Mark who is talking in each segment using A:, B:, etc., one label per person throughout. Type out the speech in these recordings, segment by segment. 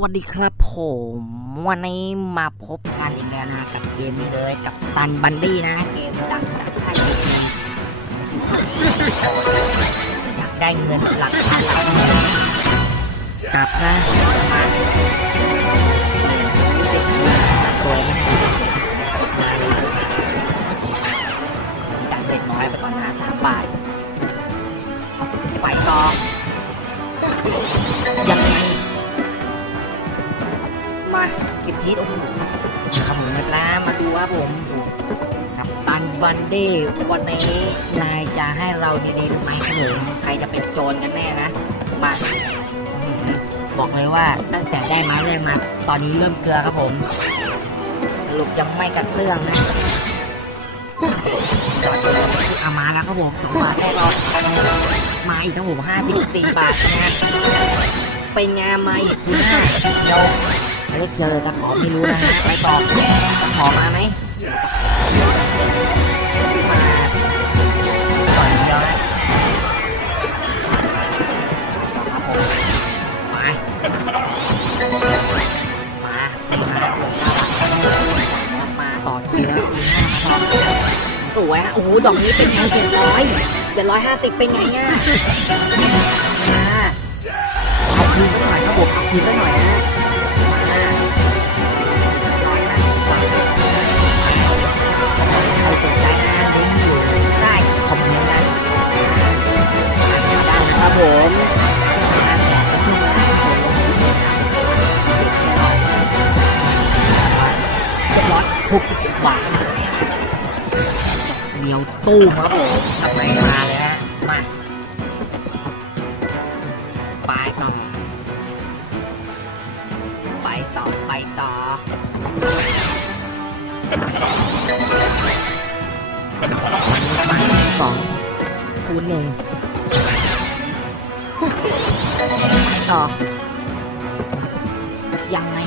A: สวัสดีครับผมวันนี้มาพบกันอีกแล้วนะกับเกมนี้เลยกับตันบันดี้นะเกมดังจากค่ายอยากได้เงินหลักพันหลักหมื่นกลับนะตัวไม่ได้จัดเล็กน้อยไปก่อนนะสามบาทไปต่อ เก็บทีโอ้โหครับผมนะมาดูว่าผมกับตันบันดี้วันนี้นายจะให้เราดีๆหรือไม่ครับผมใครจะเป็นโจรกันแน่นะมาบอกเลยว่าตั้งแต่ได้มาเลยมา ตอนนี้เริ่มเกลือครับผมสรุปยังไม่กระเตื้องนะเอามาแล้วครับผมสองบาทแน่นอนมาอีกครับผมห้าสิบสี่บาทนะไปงานมาอีกคือห้าเดียว อันนี้เจอตะขอไม่รู้นะฮะไปต่อตะขอมาไหมมาก่อนเดียวนะมามามามาต่อเชื้อสวยฮะโอ้โหดอกนี้เป็นไงเจ็ดร้อยเจ็ดร้อยห้าสิบเป็นไงอะมาเอาคืนสักหน่อยครับผมเอาคืนสักหน่อยนะ สนใจนะลิงก์อยู่ใต้คอมเมนต์นะได้นะครับผมเจ็ดร้อยหกสิบเจ็ดบาทเดียวตู้มครับผมทำไมมาเลยฮะมา คูณหนึ่งต่อยังไง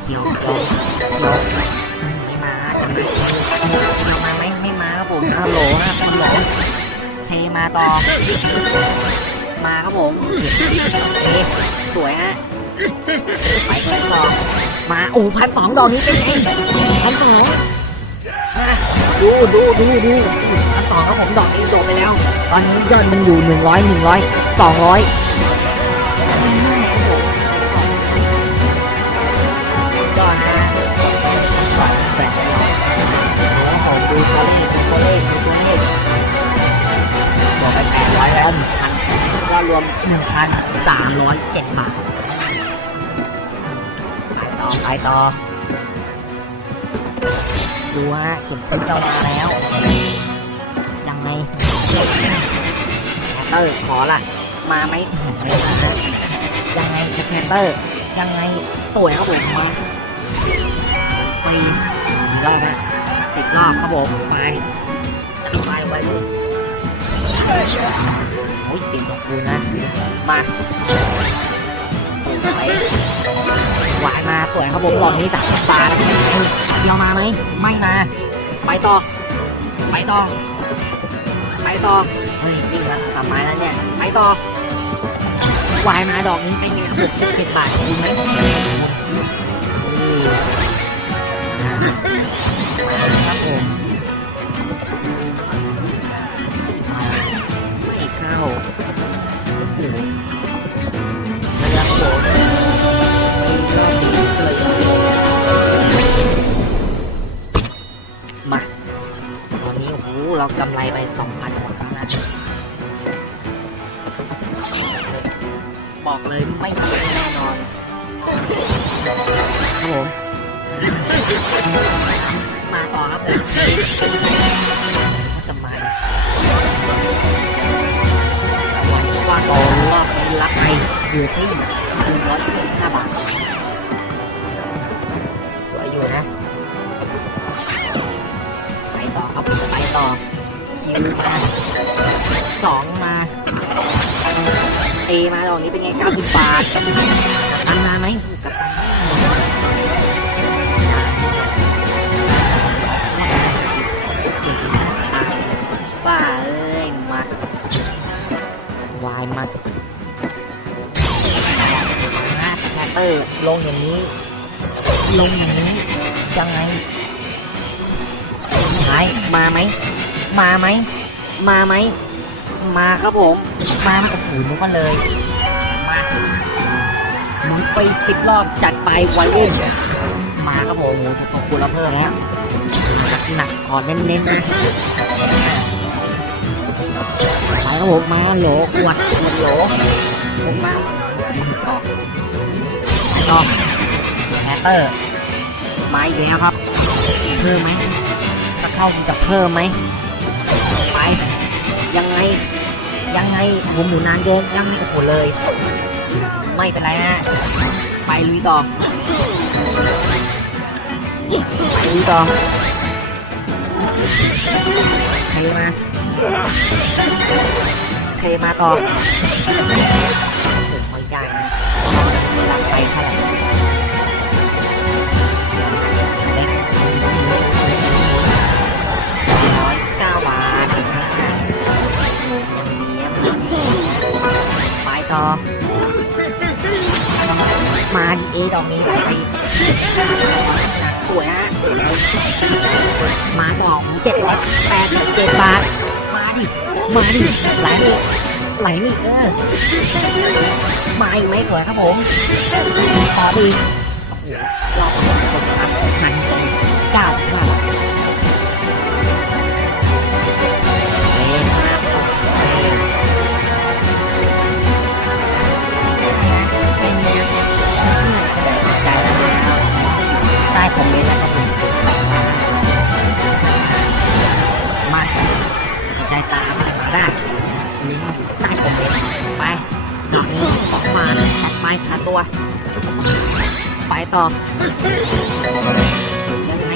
A: เขียวเขียวไม่มาทำไมเขียวมาไหมไม่มาครับผมฮัลโหลนะคุณหมอเทมาต่อ มาครับผมเทสวยฮะไปกันต่อมาโอ้พันสองดอกนี้เป็นไงพันสองดูดูดูดู อันต่อครับผมดอกนี้โดดไปแล้ว ตอนนี้ยอดมันอยู่หนึ่งร้อยหนึ่งร้อยสองร้อยก็ฮะก่อนแบ่งผมดูตัวเลขดูตัวเลขดูตัวเลขบอกไปแปดร้อยแล้วหนึ่งพันก็รวมหนึ่งพันสามร้อยเจ็ดบาทไปต่อไปต่อดูฮะเข็มทิศเรามาแล้วยังไงแค เตอร์ขอละมาไหมยังไงสแคเตอร์ยังไงสวยครับผมมาไปรอบนะติดรอบครับผมไปจับไปไว้ลูกโอ้ยเปลี่ยนของกูนะมาไปหวานมาสวยครับผมหลอดนี้จากปลาแล้วเป็นไงเดียวมาไหมไม่มาไปต่อไปต่อ ไปต่อ เฮ้ยวิ่งมาสามไม้แล้วเนี่ย ไปต่อวายมาดอกนี้เป็นไงครับผมเป็นบาทคุณไหมครับผม เรากำไรไปสองพันหมดแล้วนะบอกเลยไม่เแน่นอนครับผมมาต่อครับผมจะมาวันว่าต่อรู้ว่าก็รับไปอยู่ที่หนึ่งร้อยสิบห้าบาทสวยอยู่นะ ไปต่อครับไปต่อ สองมาเอมาดอกนี้เป็นไงเก้าสิบบาทกัปตันมาไหมป้าเอ้ยมาวายมาอร์ลงอย่างนี้ ลงอย่างนี้ยังไงไงมาไหม มาไหม มาไหม มาครับผม มาโอ้โหนึกว่าเลย มาหมุนไปสิบรอบจัดไปไวเอ็นมาครับผมโอ้โหขอบคุณเราเพิ่มแล้วหนักๆขอเน้นๆนะไปครับผมมาโหลขวดขวดโหลผมมาต่อไปต่อแฮตเตอร์มาอีกแล้วครับ เพิ่มไหมถ้าเข้ามันจะเพิ่มไหม ไป ยังไง ยังไงผมอยู่นานเกินยังไม่โอ้โหเลย ไม่เป็นไรฮะ ไปลุยต่อ ไปลุยต่อเทมาเทมาต่อผมไม่ได้นะรักไปเท่าไหร่ อ มาดิเอดอกนี้ไปสวยฮะมาต่อเจ็ดร้อยแปดเจ็ดบาท มาดิ มาดิ ไหลนี่ไหลนี่เออมาอีกไหมสวยครับผมต่อดีหรอ อมเมนต์นะครับมาใจตามาได้ลิงก์ใต้คอมเมนต์ไปดอกนี้ออกมาตัดไม้ขาตัว ไปต่อยังไง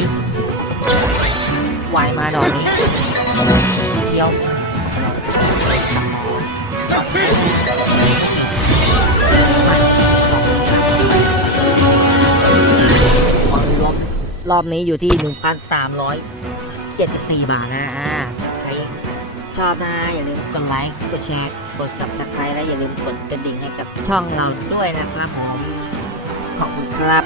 A: วายมาดอกนี้เที่ยว รอบนี้อยู่ที่ 1,374 บาทนะอ่าใครชอบนะอย่าลืมกดไลค์ กดแชร์ กด subscribe และอย่าลืมกดกระดิ่งให้กับช่องเราด้วยนะครับผม ขอบคุณครับ